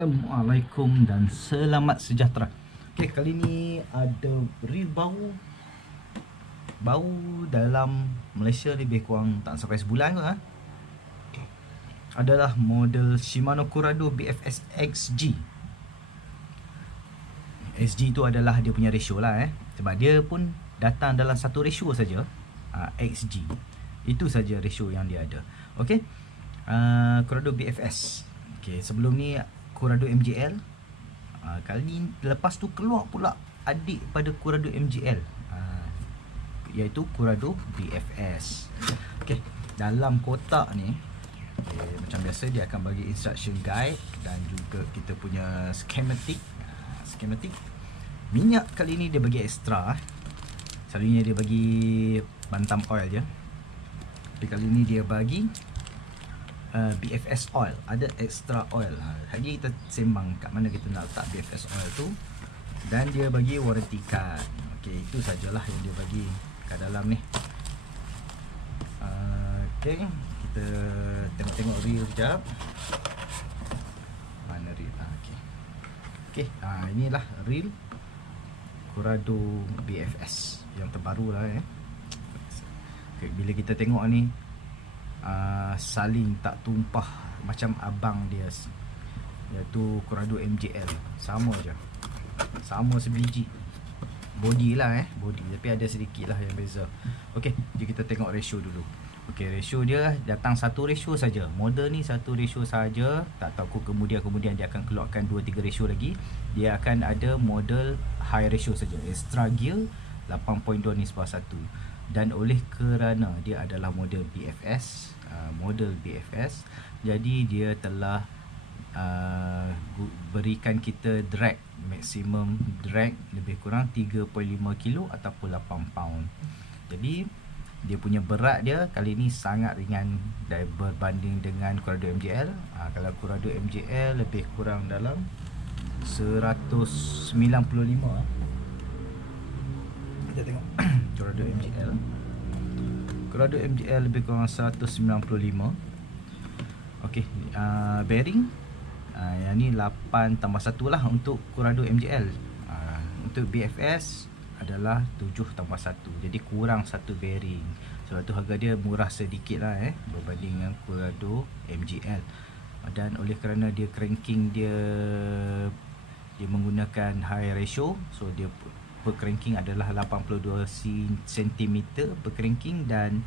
Assalamualaikum dan selamat sejahtera. Okey, kali ni ada reel baru dalam Malaysia, lebih kurang tak sampai sebulan kot Okay. Adalah model Shimano Corrado BFS XG. XG tu adalah dia punya ratio lah sebab dia pun datang dalam satu ratio saja. XG itu saja ratio yang dia ada. Okey. Corrado BFS. Okey, sebelum ni Corrado MJL. Kali ni lepas tu keluar pula adik pada Corrado MJL, iaitu Corrado BFS. Okey, dalam kotak ni macam biasa dia akan bagi instruction guide dan juga kita punya schematic. Minyak kali ni dia bagi extra. Selalunya dia bagi bantam oil je, tapi kali ni dia bagi BFS oil, ada extra oil. Hari kita sembang kat mana kita nak letak BFS oil tu, dan dia bagi warranty card. Okey, itu sajalah yang dia bagi kat dalam ni. Okey, kita tengok reel sekejap. Mana reel? Okey, inilah reel Corrado BFS yang terbaru lah Okay, bila kita tengok ni saling tak tumpah macam abang dia, iaitu Corrado MJL. Sama je, sama sebiji body lah body, tapi ada sedikit lah yang beza. Okey, jadi kita tengok ratio dulu. Okey, ratio dia datang satu ratio saja. Model ni satu ratio saja. Tak tahu kemudian dia akan keluarkan 2-3 ratio lagi. Dia akan ada model high ratio saja, extra gear 8.2:1. Dan oleh kerana dia adalah model BFS, jadi dia telah berikan kita drag, maksimum drag lebih kurang 3.5 kilo ataupun 8 pound. Jadi dia punya berat dia kali ni sangat ringan berbanding dengan Corrado MJL. Kalau Corrado MJL lebih kurang dalam 195. Kita tengok Corrado MJL lebih kurang 195. Okey, bearing yang ni 8 tambah 1 lah untuk Corrado MJL. Untuk BFS adalah 7 tambah 1, jadi kurang 1 bearing. Sebab tu harga dia murah sedikit lah berbanding dengan Corrado MJL. Dan oleh kerana dia cranking dia menggunakan high ratio, so dia per cranking adalah 82 cm per cranking. Dan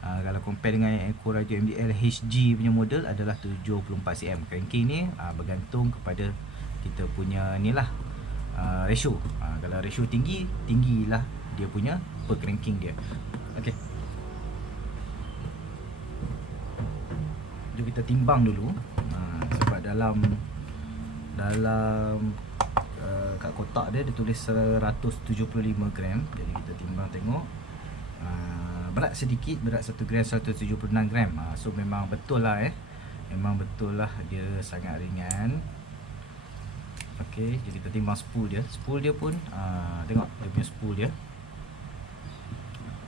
kalau compare dengan Corrado MJL HG punya model adalah 74 cm cranking ni. Bergantung kepada kita punya ni lah ratio. Kalau ratio tinggilah dia punya per cranking dia. Okey, jom kita timbang dulu. Sebab dalam kat kotak dia tulis 175 gram. Jadi kita timbang tengok. Berat sedikit, berat 1 gram 176 gram. So memang betul lah memang betul lah dia sangat ringan. Okey, jadi kita timbang spool dia. Spool dia pun tengok dia punya spool dia.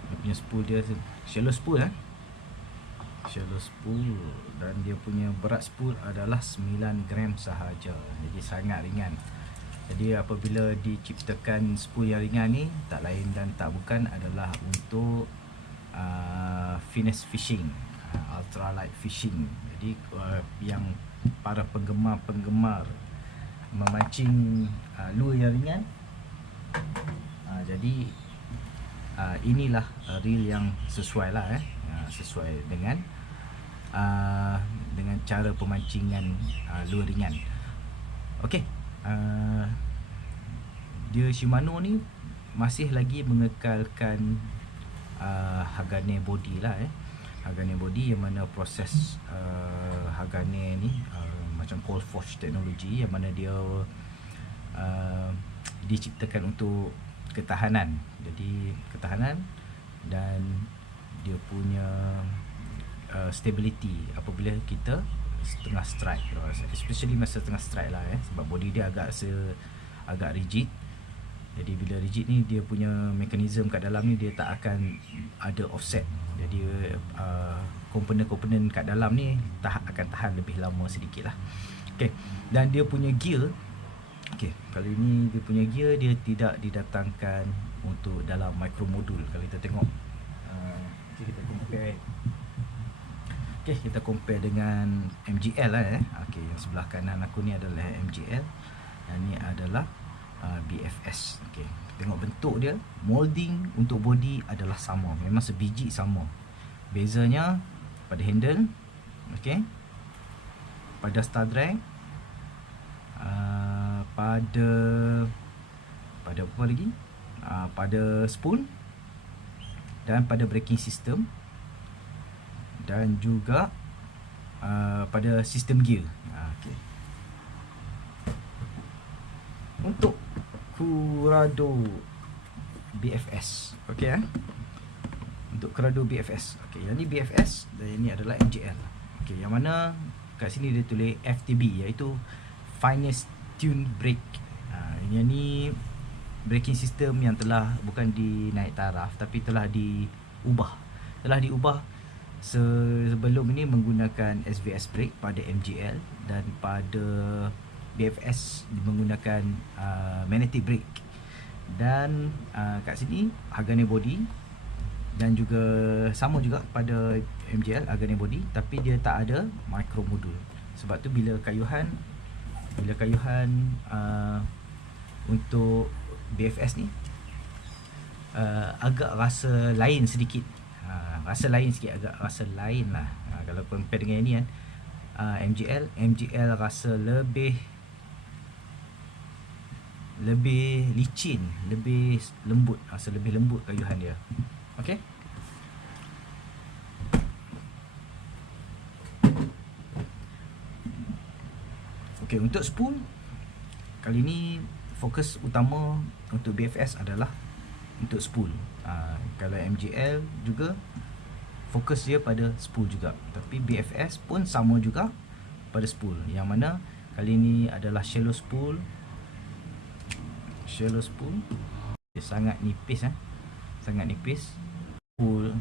Dia punya spool dia shallow spool shallow spool, dan dia punya berat spool adalah 9 gram sahaja. Jadi sangat ringan. Jadi apabila diciptakan spool yang ringan ni, tak lain dan tak bukan adalah untuk finesse fishing, ultralight fishing. Jadi yang para penggemar memancing lure yang ringan, jadi inilah reel yang sesuai lah sesuai dengan cara pemancingan lure ringan. Okey, dia Shimano ni masih lagi mengekalkan Hagane body lah Hagane body, yang mana proses Hagane ni macam cold forge teknologi, yang mana dia diciptakan untuk ketahanan. Jadi ketahanan dan dia punya stability apabila kita setengah strike, especially masa tengah strike lah sebab body dia agak rigid. Jadi bila rigid ni, dia punya mekanisme kat dalam ni dia tak akan ada offset. Jadi komponen-komponen kat dalam ni akan tahan lebih lama sedikit lah. Okey, dan dia punya gear, okey, kali ni dia punya gear dia tidak didatangkan untuk dalam micro modul. Kalau kita tengok okey, kita compare dengan MGL lah okey, yang sebelah kanan aku ni adalah MGL dan ni adalah BFS. Okey, tengok bentuk dia, molding untuk body adalah sama, memang sebiji sama. Bezanya pada handle, okey, pada star drag, pada apa lagi, pada spool dan pada braking system dan juga pada sistem gear. Okay. Untuk Curado BFS, okey untuk Curado BFS, okey, yang ni BFS dan yang ni adalah MGL. Okey, yang mana kat sini dia tulis FTB, iaitu Finest Tune Brake. Yang ni braking system yang telah bukan dinaik taraf tapi telah diubah. Sebelum ini menggunakan SVS brake pada MGL dan pada BFS menggunakan magnetic brake. Dan kat sini Hagane body dan juga sama juga pada MGL Hagane body, tapi dia tak ada micro modul. Sebab tu bila kayuhan untuk BFS ni agak rasa lain sedikit. Agak rasa lain lah. Kalau compare dengan ni kan, MGL rasa lebih licin, lebih lembut, rasa lebih lembut kayuhan dia. Okey. Okey, untuk spool kali ni fokus utama untuk BFS adalah untuk spool. Kalau MGL juga fokus dia pada spool juga, tapi BFS pun sama juga pada spool. Yang mana kali ni adalah shallow spool. Dia sangat nipis sangat nipis. Spool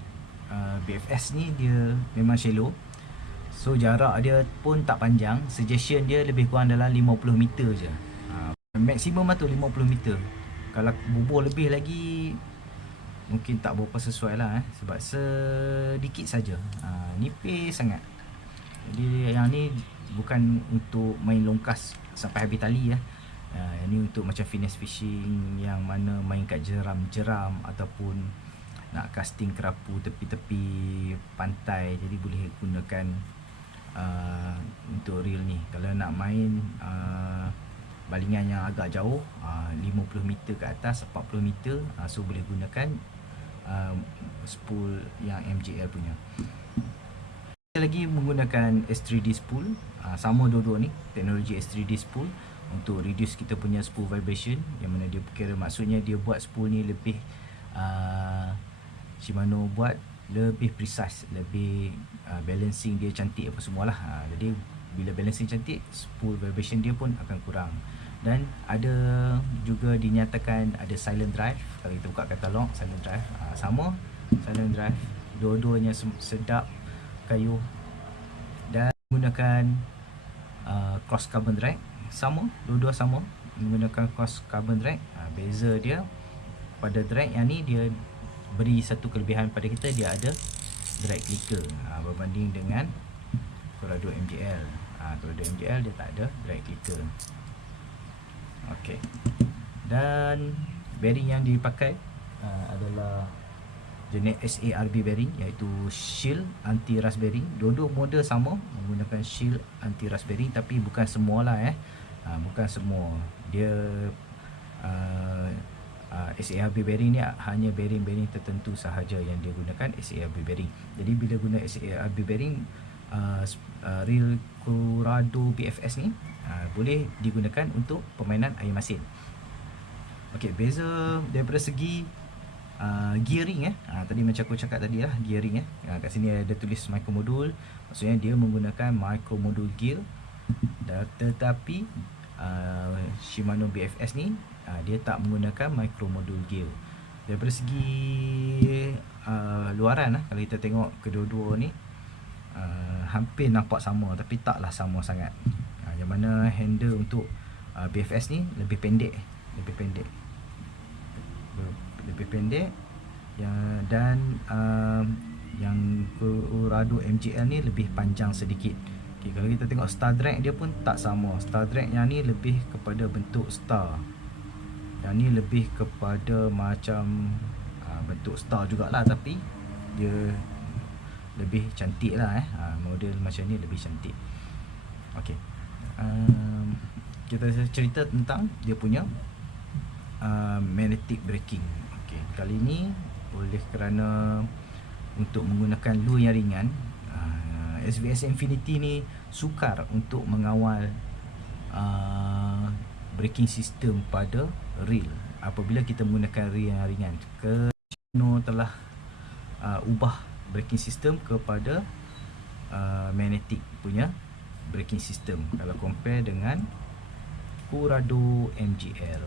BFS ni dia memang shallow, so jarak dia pun tak panjang. Suggestion dia lebih kurang dalam 50 meter je. Maksimum lah tu 50 meter. Kalau bubur lebih lagi mungkin tak berapa sesuai lah sebab sedikit saja. Nipis sangat. Jadi yang ni bukan untuk main longkas sampai habis tali Yang ni untuk macam finesse fishing yang mana main kat jeram-jeram ataupun nak casting kerapu tepi-tepi pantai, jadi boleh gunakan untuk reel ni. Kalau nak main balingan yang agak jauh, 50 meter ke atas, 40 meter, so boleh gunakan spool yang MGL punya. Kita lagi menggunakan S3D spool, sama dua-dua ni, teknologi S3D spool untuk reduce kita punya spool vibration, yang mana dia kira maksudnya dia buat spool ni lebih Shimano buat lebih precise, lebih balancing dia cantik apa semualah. Jadi bila balancing cantik, spool vibration dia pun akan kurang. Dan ada juga dinyatakan ada silent drive. Kalau kita buka katalog silent drive, sama silent drive, dua-duanya sedap kayu. Dan menggunakan cross carbon drag, sama, dua-dua sama menggunakan cross carbon drag. Beza dia pada drag yang ni dia beri satu kelebihan pada kita, dia ada drag clicker berbanding dengan Curado MGL. Curado MGL dia tak ada drag clicker. Okey. Dan bearing yang dipakai adalah jenis SARB bearing, iaitu shield anti rust bearing. Dua-dua model sama menggunakan shield anti rust bearing, tapi bukan semualah bukan semua. Dia SARB bearing ni hanya bearing-bearing tertentu sahaja yang dia gunakan SARB bearing. Jadi bila guna SARB bearing, reel Curado BFS ni boleh digunakan untuk permainan air masin. Okey, beza daripada segi gearing tadi macam aku cakap tadi lah, gearing kat sini ada tulis micro modul, maksudnya dia menggunakan micro modul gear. Tetapi Shimano BFS ni dia tak menggunakan micro modul gear. Daripada segi luaran kalau kita tengok kedua-dua ni hampir nampak sama, tapi taklah sama sangat. yang mana handle untuk BFS ni lebih pendek, lebih pendek dan yang Corrado MGL ni lebih panjang sedikit. Okay, kalau kita tengok star drag dia pun tak sama. Star drag yang ni lebih kepada bentuk star, yang ni lebih kepada macam bentuk star jugalah, tapi dia lebih cantik lah model macam ni lebih cantik. Okay, kita cerita tentang dia punya magnetic braking. Okay, kali ni oleh kerana untuk menggunakan lure yang ringan, SVS Infinity ni sukar untuk mengawal braking system pada reel apabila kita menggunakan reel yang ringan. Shimano telah ubah braking system kepada magnetic punya braking system kalau compare dengan Corrado MGL.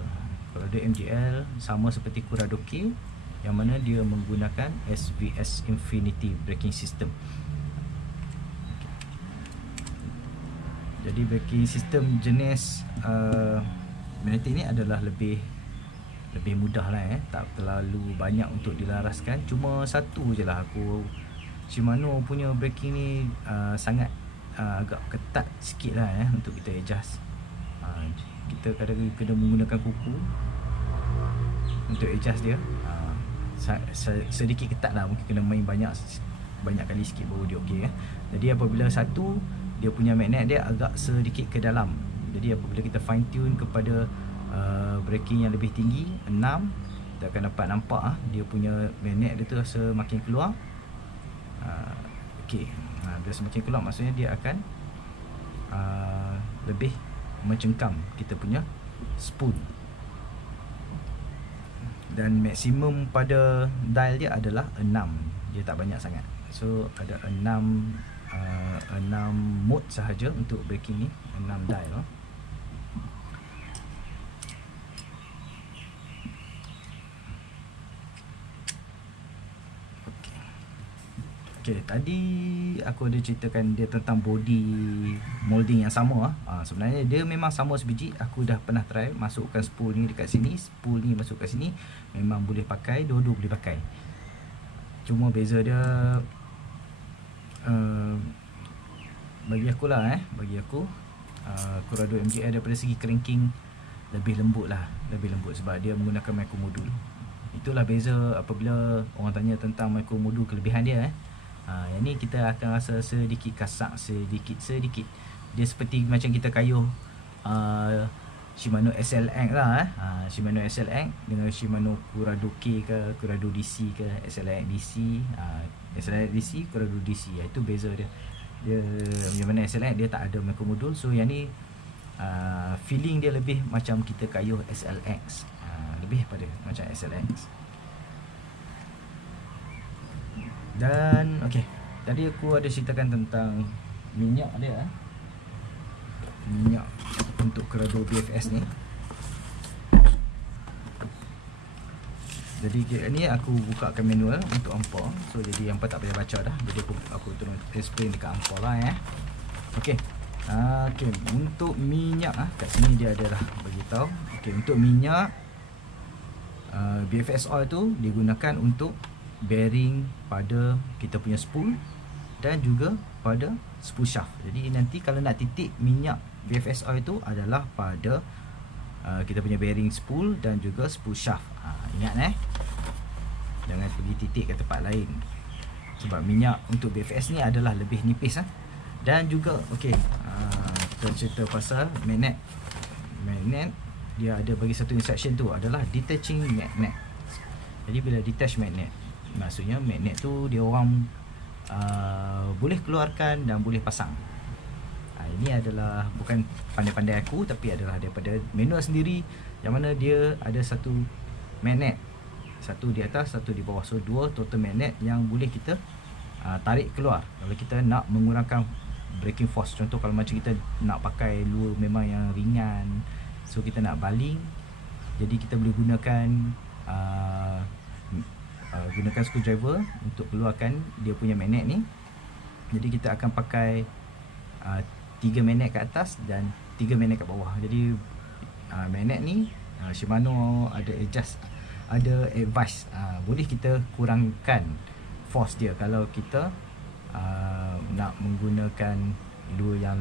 Corrado MGL sama seperti Corrado K, yang mana dia menggunakan SVS Infinity braking system. Jadi braking system jenis magnetic ni adalah lebih mudah lah, tak terlalu banyak untuk dilaraskan. Cuma satu je lah, Shimano punya braking ni sangat agak ketat sikit lah untuk kita adjust. Kita kadang-kadang kena menggunakan kuku untuk adjust dia. Sedikit ketat lah, mungkin kena main banyak kali sikit baru dia okey. Jadi apabila satu, dia punya magnet dia agak sedikit ke dalam. Jadi apabila kita fine tune kepada braking yang lebih tinggi 6, kita akan dapat nampak dia punya magnet dia tu rasa makin keluar. Okey, bila semakin keluar maksudnya dia akan lebih mencengkam kita punya spool. Dan maksimum pada dial dia adalah 6, dia tak banyak sangat. So ada 6 mode sahaja untuk braking ni, 6 dial. Okay, tadi aku ada ceritakan dia tentang body molding yang sama. Sebenarnya dia memang sama sebiji. Aku dah pernah try masukkan spool ni dekat sini, spool ni masuk kat sini, memang boleh pakai, dua-dua boleh pakai. Cuma beza dia bagi aku lah bagi aku Corrado MGL daripada segi cranking lebih lembut lah, lebih lembut sebab dia menggunakan micro modul. Itulah beza apabila orang tanya tentang micro modul, kelebihan dia. Yang ni kita akan rasa sedikit kasak, sedikit. Dia seperti macam kita kayuh Shimano SLX lah. Shimano SLX dengan Shimano Corrado K ke, Corrado DC ke, SLX DC, SLX DC, Corrado DC. Itu beza dia. Dia macam mana SLX dia tak ada micro modul. So yang ni feeling dia lebih macam kita kayuh SLX, lebih pada macam SLX. Dan okey, tadi aku ada ceritakan tentang minyak dia, minyak untuk Corrado BFS ni. Jadi ni aku bukakan manual untuk ampau. So jadi hampa tak payah baca dah. Jadi aku turun explain dekat ampau lah Okey. Okey, untuk minyak kat sini dia adalah bagi tahu. Okey, untuk minyak BFS oil tu digunakan untuk bearing pada kita punya spool dan juga pada spool shaft. Jadi nanti kalau nak titik minyak BFS oil tu adalah pada kita punya bearing spool dan juga spool shaft. Ingat jangan pergi titik ke tempat lain sebab minyak untuk BFS ni adalah lebih nipis Dan juga okey, kita cerita pasal magnet. Magnet dia ada bagi satu instruction tu adalah detaching magnet. Jadi bila detach magnet, maksudnya magnet tu dia orang boleh keluarkan dan boleh pasang. Ini adalah bukan pandai-pandai aku, tapi adalah daripada manual sendiri, yang mana dia ada satu magnet, satu di atas, satu di bawah. So dua total magnet yang boleh kita tarik keluar kalau kita nak mengurangkan braking force. Contoh kalau macam kita nak pakai lure memang yang ringan, so kita nak baling, jadi kita boleh gunakan gunakan screwdriver untuk keluarkan dia punya magnet ni. Jadi kita akan pakai 3 magnet kat atas dan 3 magnet kat bawah. Jadi magnet ni Shimano ada advice boleh kita kurangkan force dia kalau kita nak menggunakan lure yang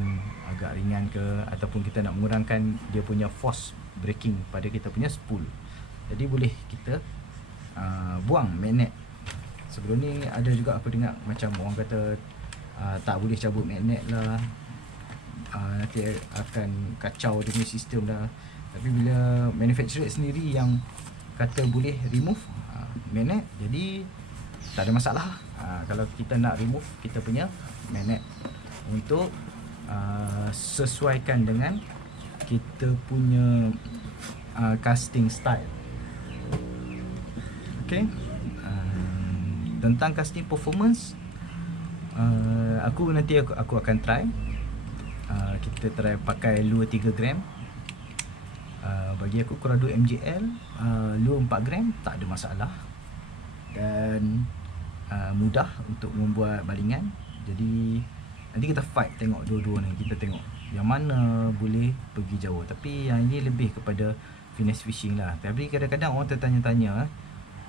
agak ringan ke, ataupun kita nak mengurangkan dia punya force braking pada kita punya spool. Jadi boleh kita buang magnet. Sebelum ni ada juga aku dengar macam orang kata tak boleh cabut magnet lah, nanti akan kacau dia punya sistem dah. Tapi bila manufacturer sendiri yang kata boleh remove magnet, jadi tak ada masalah. Kalau kita nak remove kita punya magnet untuk sesuaikan dengan kita punya casting style. Okay, tentang casting performance, aku akan try. Kita try pakai lure 3 gram. Bagi aku Corrado MJL lure 4 gram tak ada masalah, dan mudah untuk membuat balingan. Jadi nanti kita fight tengok dua-dua ni, kita tengok yang mana boleh pergi jauh. Tapi yang ini lebih kepada finesse fishing lah. Tapi kadang-kadang orang tertanya-tanya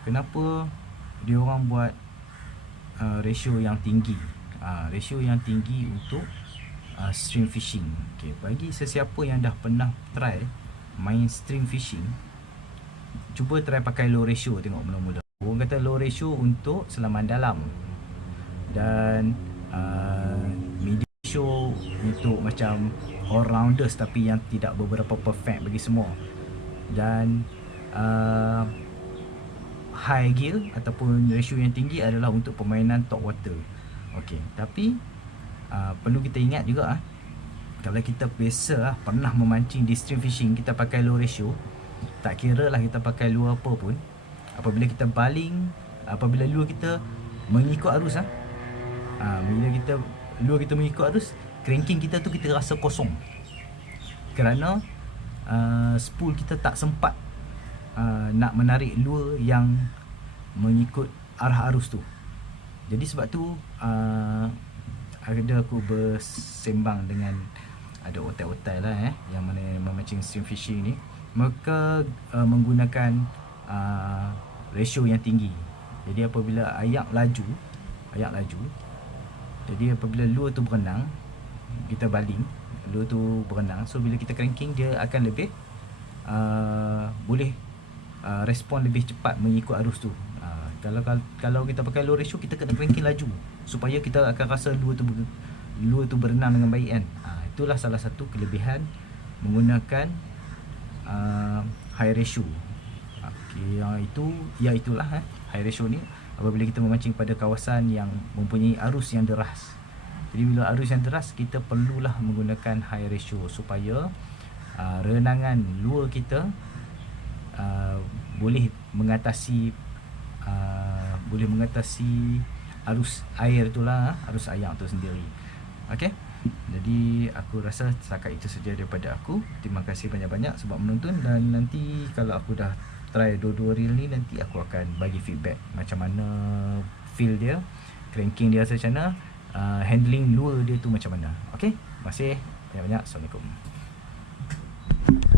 kenapa dia orang buat ratio yang tinggi, ratio yang tinggi untuk stream fishing. Okay, bagi sesiapa yang dah pernah try main stream fishing, cuba try pakai low ratio tengok mula-mula. Orang kata low ratio untuk selaman dalam, dan medium ratio untuk macam all-rounders tapi yang tidak beberapa perfect bagi semua, dan high gear ataupun ratio yang tinggi adalah untuk permainan top water. Okey, tapi perlu kita ingat juga kalau kita biasa pernah memancing di stream fishing, kita pakai low ratio, tak kira lah kita pakai lure apa pun, apabila kita baling, apabila lure kita mengikut arus bila lure kita mengikut arus, cranking kita tu kita rasa kosong, kerana spool kita tak sempat nak menarik lure yang mengikut arah arus tu. Jadi sebab tu ada aku bersembang dengan ada otai-otai lah yang mana memancing stream fishing ni, mereka menggunakan ratio yang tinggi. Jadi apabila ayak laju, jadi apabila lure tu berenang, kita baling, lure tu berenang, so bila kita cranking dia akan lebih boleh respon lebih cepat mengikut arus tu. Kalau kita pakai low ratio, kita kena cranking laju supaya kita akan rasa lure tu berenang dengan baik kan. Itulah salah satu kelebihan menggunakan high ratio. Okay, itulah high ratio ni apabila kita memancing pada kawasan yang mempunyai arus yang deras. Jadi bila arus yang deras, kita perlulah menggunakan high ratio supaya renangan lure kita boleh mengatasi arus air itulah, arus air tu sendiri. Okey, jadi aku rasa setakat itu saja daripada aku. Terima kasih banyak-banyak sebab menonton, dan nanti kalau aku dah try dua-dua reel ni, nanti aku akan bagi feedback macam mana feel dia, cranking dia macam mana, handling lure dia tu macam mana. Okey, terima kasih banyak-banyak. Assalamualaikum.